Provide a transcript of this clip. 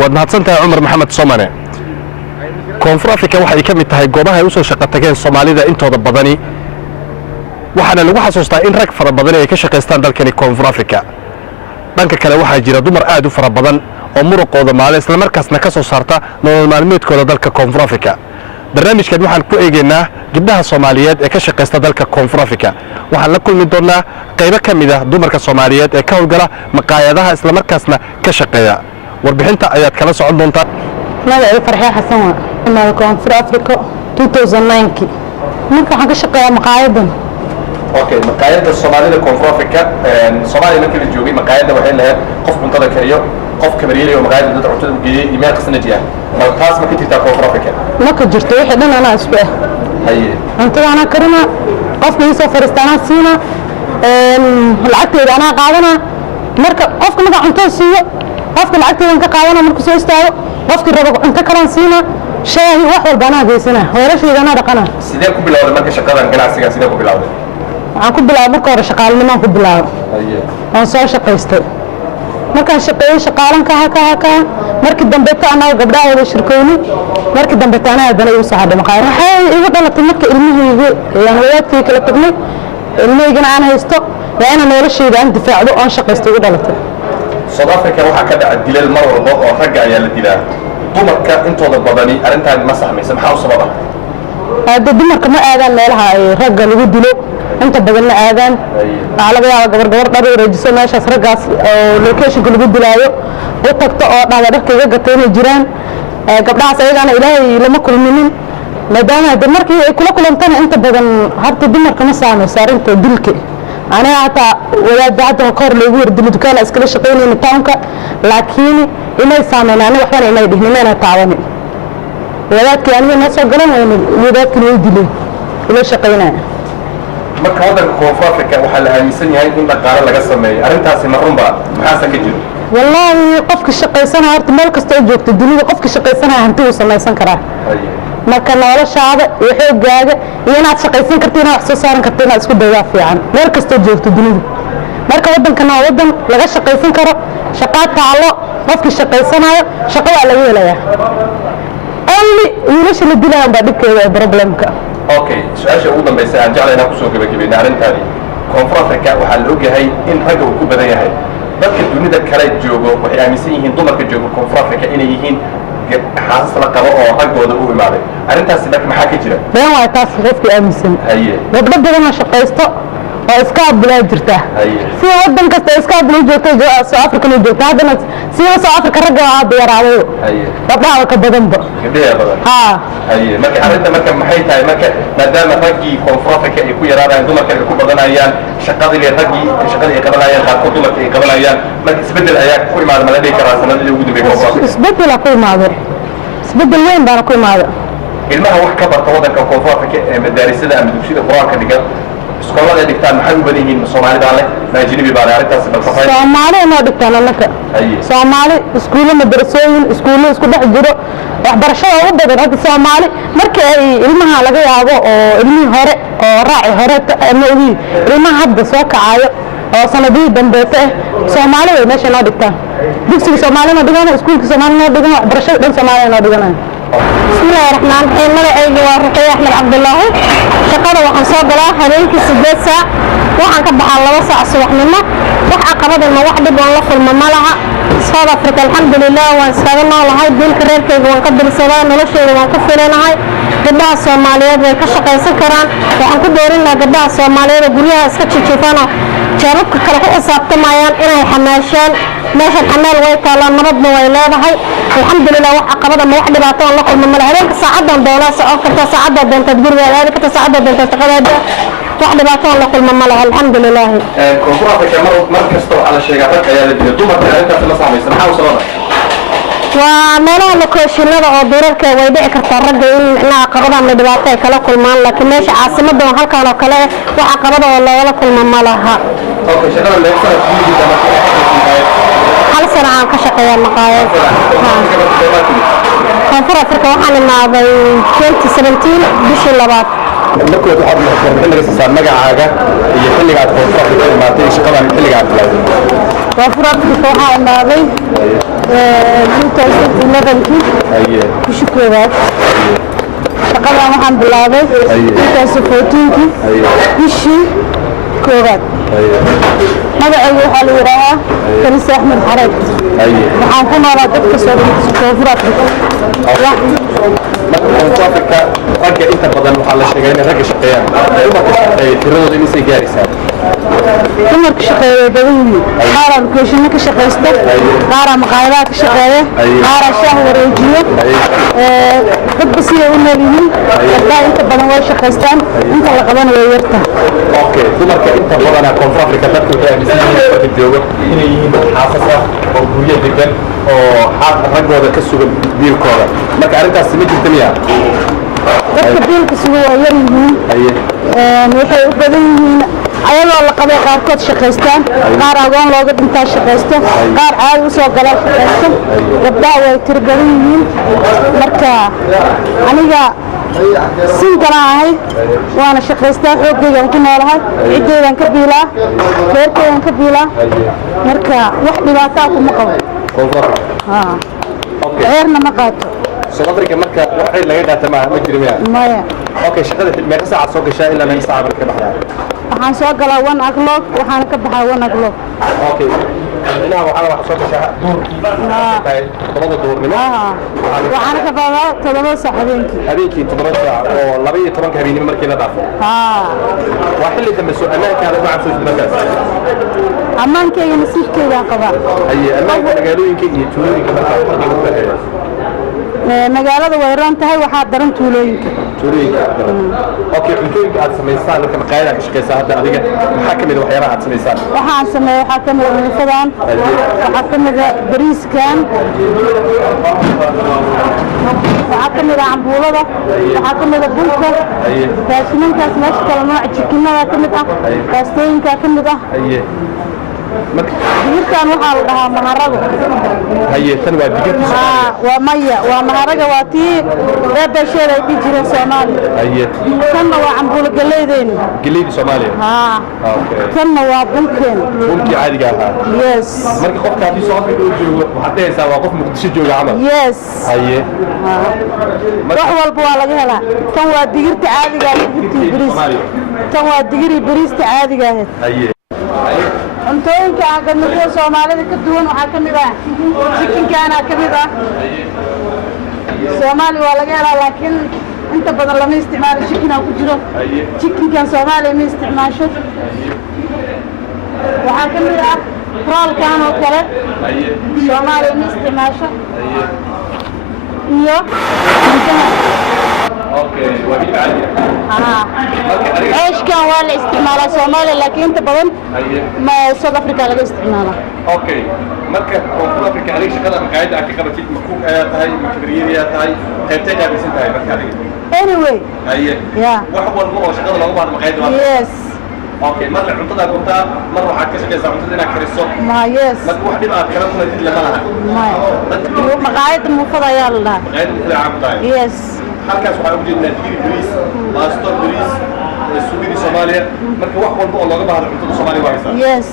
waad mahadsantahay cumar maxamed somane. koonfur afrika waxay ka mid tahay goobaha ay u soo shaqo tageen soomaalida intooda badani waxaana lagu xasuustaa in rag fara badan ay ka shaqaystaan dalkani koonfur afrika. dhanka kale waxaa jira dumar aad u fara badan oo muruqooda maale isla markaasna ka soo saarta nolol maalmeedkooda dalka koonfur afrika. barnaamijkan waxaan ku eegaynaa gabdhaha Soomaaliyeed ee ka shaqeysta dalka koonfur afrika. waxaan la kulmi doonaa qaybo ka mid ah dumarka Soomaaliyeed ee ka howlgala maqaayadaha isla markaasna ka shaqeeya. warbixinta ayaad kala socon doontaa. magacayga Farxiyo Xasan waa koonfur afrika 2009 marka waxaan ka shaqeeyaa maqaayadan. okay maqaayada Soomaalida koonfur afrika Soomaaliya markii la joogay maqaayada waxay lahayd qof cuntada kariyo qof kamariyay oo maqaayada dad cuntada u geeyay email qasnajiya ma taas ma ka jirtaa koonfur afrika ma ka jirto wixii dhan anaa isku ah haye cuntada anaa karina qofka ii soo fariistaana siina lacagteeda anaa qaadana marka qofka marka cuntada siiyo qofka lacagteedan ka qaadana markuu soo istaago qofkii rabo cunto kalaan siina shaahi wax walba anaa geysana weerashayda anaa dhaqana. sidee ku bilowday marka shaqadan ganacsiga sidee ku bilowday? waxaan ku bilaabay marka hore shaqaalnimaan ku bilaabay waan soo shaqaystay markaan shaqeeyay shaqaalan ka markii dambe anaa gabdhaha wada shirkooyni markii dambe anaa hadana igu soo hadhay maqaayad waxay igu dhalatay marka ilmahayga aan wadaadkii kala tagnay ilmahaygana aan haysto waa inaan noloshayda aan difaacdo oon shaqaysto igu dhalatay. South Africa waxaa ka dhaca dilal mar walba oo ragga ayaa la dilaa dumarka intooda badani arrintan ma saxmaysa maxaa u sababa? hadda dumarka ma aadaan meelaha ay ragga lagu dilo inta badan ma aadaan waxaa laga yaabaa gabar dhar wareejiso meeshaas raggaas oo locationka lagu dilaayo u tagto oo dhahda dharka iga gatay inay jiraan gabdhahaas ayagana ilaahay lama kulminin maadaama hadda markii ay kula kulantana inta badan horta dumarka ma saamayso arrinta dilka aniga hataa wadaadda hadda kahor loogu wardilo dukaana iskala shaqaynayna townka laakiin inay saameyn aniga waxbana inay dhihnin inay taabanin wadaadkii aniga noo soo galan wadaadkii way dileen ila shaqaynaya. marka waddanka koonfur afrika waxaa la aaminsan yahay in dhaqaale laga sameeyo arrintaasi ma runba maxaase ka jiro? wallaahi qofka shaqaysanaya horta meel kasta oo joogta dunida qofka shaqaysanaya hanti uu samaysan karaa marka noloshaada iyo xoogaaga iyo inaad shaqaysan karto inaad wax soo saaran karto inaad isku daydaa fiican meel kasta oo joogta dunida marka waddankana waa waddan laga shaqaysan karo shaqaa taalo qofkii shaqaysanayo shaqo waa laga helayaa only wiilasha la dilayaan baa dhibkeeda ee problemka. okay su-aasha ugu dambaysa aan jeclay inaan kusoo gabagabayna arrintaani koonfur afrika waxaa la ogyahay in ragga uu ku badan yahay dadka dunida kale joogo waxay aaminsan yihiin dumarka jooga koonfur afrika inay yihiin xaasas la qabo oo raggooda u imaaday arrintaasi marka maxaa ka jira? been waay taas qofkii aaminsan gabdho badan oo shaqaysto oo iska abulaa jirta si waddan kasta iska abulaa joogta South Africa la joogta haddana si South Africa ragga aad yaraaday gabdhaha ka badanba gabdhaha badan marka arrinta marka maxay tahay marka maadaama raggii koonfur afrika ay ku yaraadaan dumarka ay ku badanayaan shaqadii ay qabanayaan qaarkood dumarka ay qabanayaan marka isbedel ayaa ku imaada ma la dhihi karaa sanadii ugu dambeeyay koonfur afrika? isbedel ku imaada isbedel weyn baa ku imaada ilmaha wax ka barta waddanka koonfur afrika ee madaarisada ama dugsiyada quraanka dhiga iskoolada ay dhigtaan maxay u badan yihiin Soomaalida leh ma ajnabi baa arrintaas balfafay Soomaali ma dhigtaan annaka Soomaali iskuulo madrasooyin iskuulo isku dhex jiro waxbarashada ugu badan hadda Soomaali markii ay ilmaha laga yaabo oo ilmihii hore oo raaci hore ama ilmaha hadda soo kacayo oo sanadii dambeeyay Soomaali way meesha noo dhigtaan dugsiga Soomaali ma dhigaan iskuulka Soomaali ma dhigaan waxbarashada dhan Soomaali ma dhigaan. بسم الله الرحمن الرحيم magacayga waa Ruqayya Axmed Cabdullaahi shaqada waxaan soo galaa habeenkii 8 saac waxaan ka baxaa 2 saac subaxnimo wax caqabada ma wax dhib aan la kulmo ma laha South Africa alxamdulillah waan iskaga noolahay dilka reerkayga waan ka dirsadaa noloshayda waan ku filanahay gabdhaha Soomaaliyeed way ka shaqaysan karaan waxaan ku doorinaa gabdhaha Soomaaliyeed guryaha iska jijifana jeebabka kale ku xisaabtamayaan inay xamaashaan meesha xamaal way taalaan nabadna way leedahay alxamdulillah wax caqabada ma wax dhibaato aan la kulmo ma laha habeenka saacadan doonaa soo karta saacada doonta guriga aad ka saacada doonta shaqadaada wax dhibaato aan la kulmo ma laha alxamdulillah. koonfur afrika mar kasta waxa la sheegaa rag ayaa la dilay dumarka arrintaas ma saameysan maxaa u sababa? waa meelaha locationada oo duurarka way dhici kartaa ragga in caqabada ama dhibaato ay kala kulmaan laakiin meesha caasimada oo halkaan oo kale wax caqabada oo lagala kulmo ma laha. okay shaqada meesha hal sano aan ka shaqeeyaa maqaayad koonfur afrika waxaan imaaday 2017 bishii labaad markood waxaad noqotay xilliga siisaan magacaaga iyo xilliga aad koonfur afrika imaatay iyo shaqadan xilliga aad bilaawday koonfur afrika waxaa imaaday 2011kii bishii koowaad shaqadan waxaan bilaabay 2014kii bishii koowaad magacayga waxaa la yidhaahaa Kalisa Axmed Xareed waxaan ku noolaa dadka soo koonfur afrika koonfur afrika ragga inta badan waxaa la sheegay inay ragga shaqeeyaan dumarka shaqeeya tiradooda imisay gaaraysaa dumarka shaqeeya way badan yihiin qaaraa lokeeshino ka shaqaysta qaaraa maqaayadaha ka shaqeeya qaaraa shaah wareejiyo dadba siday u nool yihiin gabdhaha inta badan way shaqaystaan inta la qabana way yartahay okay dumarka inta badana koonfur afrika dadka waxay aaminsan yihiin marka joogo inay yihiin dad xaasas ah oo guryo degan oo raggooda ka sugan biilkooda marka arrintaasi ma jirta miya dadka biilka sugan waa yar yihiin waxay u badan yihiin ayadoo la qabay qaarkood shaqaystaan qaar agoon looga dhintaa shaqaysto qaar caadi u soo galaa shaqaysto gabdhaha way tiro badan yihiin marka aniga singalaan ahay waana shaqaystaa xoogaygaan ku noolahay ciddeydaan ka biilaa reerkeydaan ka biilaa marka wax dhibaataa kuma qabo ceerna ma qaato South Africa marka waxay laga qaata ma jiro miya maya okay shaqada meeqa saac soo gashaa ilaa meeqa saac marka baxdaa waxaan soo galaa 1 o'clock waxaan ka baxaa 1 o'clock okay ilaa waxaa soo gashaa todoba duurnimo waxaan ka baxaa 7 saac habeenkii 7 saac oo 12 habeenimo markii la dhaafo waa xilli dambe soo ammaankaada waxaan soo markaas ammaankayga nasiibkayga qabaa ammaanka magaalooyinka iyo tuulooyinka markaa farqiga u dhexeeya magaalada way roon tahay waxaa daran tuulooyinka okay cuntooyinka aad samaysaan marka maqaayada ka shaqeysaa hadda adiga maxaa kamid waxyaabaha aad samaysaan waxaan sameeyo waxaa kamid cunfadan waxaa kamid bariiskan waxaa kamid cambuulada waxaa kamid bunka raashinankaas meesha kala nooc jikinada kamid ah baastooyinka kamid ah digirtan waxaa la dhahaa maharago tan waa digirta waa maya waa maharaga waa tii beebasheeda ay dhihi jireen Soomaaliya tanna waa cambuulo galeydeen galeydii Soomaaliya tanna waa bunkeen bunkii caadiga ahaa yes marka qofka haddii soo afrika uu joogo waxaad dhehaysaa waa qof muqdisho jooga camal yes wax walba waa laga helaa tan waa digirta caadiga digirtii bariis tan waa digiri bariista caadiga ahayd cuntooyinka aan gadnay Soomaalida ka duwan waxaa kamid ah chicken-kana kamid ah Soomaali waa laga helaa laakiin inta badan lama isticmaalo chicken-ka ku jiro chicken-kan Soomaali ma isticmaasho waxaa kamid ah roll-kan oo kale Soomaali ma isticmaasho iyo okay waa mid caadi عيشكان ولا استعمال Soomaali laakiin inta badan ma South Africa laga isticmaala okay marka South Africa adiga shaqada maqaayada aad ka qabatid ma cook ayaa tahay ma kabriyada tahay qaybtay gaarsiin tahay marka adiga anyway wax walba oo shaqada lagu baad maqaayada yes okay marka cuntada gurtaa mar waxaad ka shaqeysaa cuntada inaad kariso ma yes marka wax dhib aad kala kulatid lama laha maqaayada mufada ayaa la dhahaa maqaayada mufada caam tahay yes halkaas waxaan u jeednaa digiri bariis baasto bariis suugada Soomaaliya marka wax walba oo looga baahdo cuntada Soomaaliya waa haysaa yes